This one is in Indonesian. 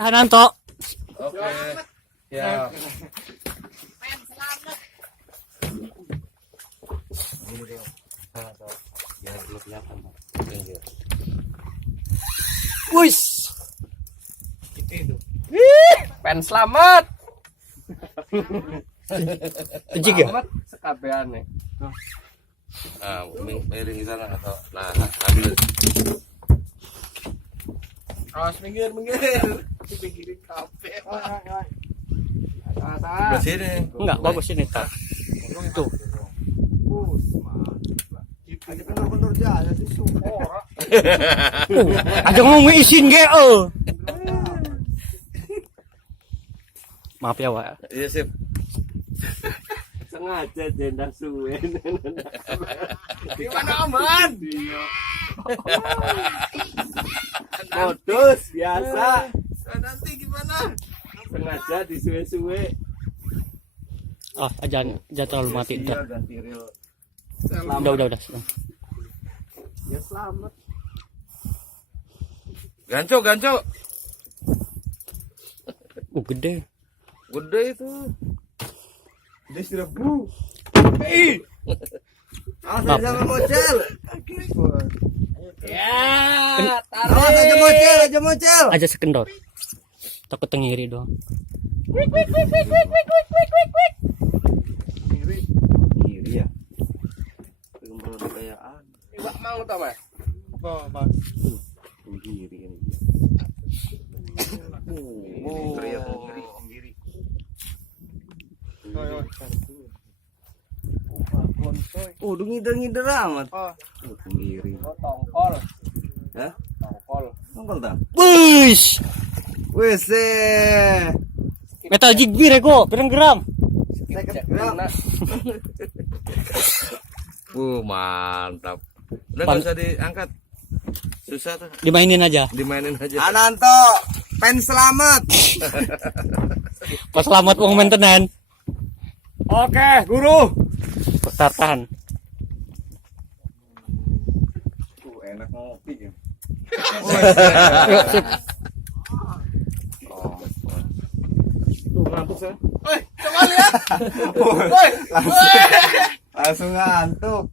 Hananto. Oke. Ya. Wis. Pen selamat. Ejik ya? Selamat sekabeane. Nah, miring di sana atau nah ambil. Awas minggir. Pinggirin kafe. Sebelah sini. Enggak, bagus ini tak. Tuh. Aja bener-bener jalan sih sumpah. Aja ngomong izin ge. Maaf ya, Wak. Iya, sip. Sengaja jendang suwe. Gimana aman? Modus biasa. Nanti gimana? Sengaja disuwe-suwe. Jangan terlalu mati Iya, ntar. ganti reel. Udah. Ya selamat. Ganco. Gede. Gede itu. Dia sudah bu. Maaf. Jangan bocel. Ya, taruh aja bocel. Aja sekendor. Takut tengiri doang. Kiri ya. Belum kekayaan. Iwak mau tau mas? Apa? Kiri ini. Teriak kiri. Udah ngider amat. Kiri. Tongkol. Hah? Tongkol tak? Wush. Wes Metal jig bir eko, pirang gram. Mantap. Udah nggak usah diangkat. Susah tuh. Dimainin aja. Dimainin aja. Ananto, pen selamat. Pas selamat wong maintenance. Oke, guru. Tahan. Enak ngopi ya. Yuk, sip. Tuh ngantuk saya. Woi, coba lihat. Woi, langsung ngantuk.